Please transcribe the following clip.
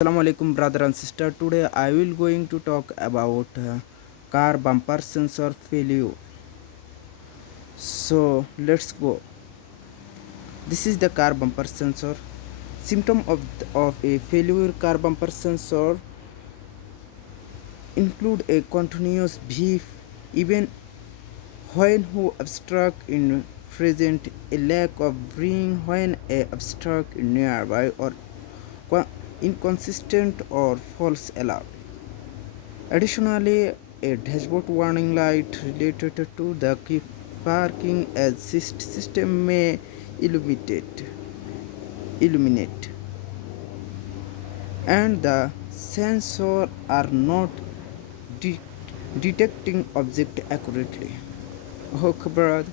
Assalamu alaikum brother and sister. Today I will going to talk about car bumper sensor failure. So let's go. This is the car bumper sensor. Symptom of a failure car bumper sensor include a continuous beep even when who obstruct in present, a lack of ring when a obstruct in nearby, or inconsistent or false alarm. Additionally, a dashboard warning light related to the keep parking assist system may illuminate, and the sensor are not de- detecting object accurately. Okay, brother.